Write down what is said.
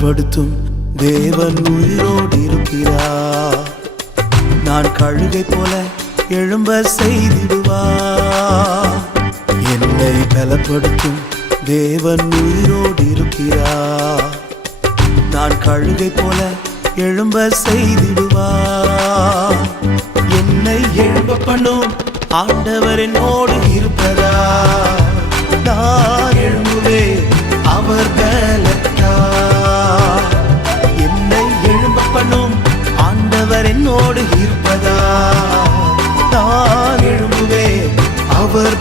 பலப்படுத்தும் தேவன் உயிரோடு இருக்கிறார். நான் கழுகை போல எழும்ப செய்திடுவார். என்னை பலப்படுத்தும் தேவன் உயிரோடு இருக்கிறார். நான் கழுகை போல எழும்ப செய்திடுவார். என்னை எழும்ப பண்ணும் ஆண்டவர் என்னோடு இருப்பதா. நான் எழும்புவேன் அவர் பலத்தால். என்னை எழும்ப பண்ணும் ஆண்டவர் என்னோடு இருப்பதா. நான் எழும்புவேன் அவர்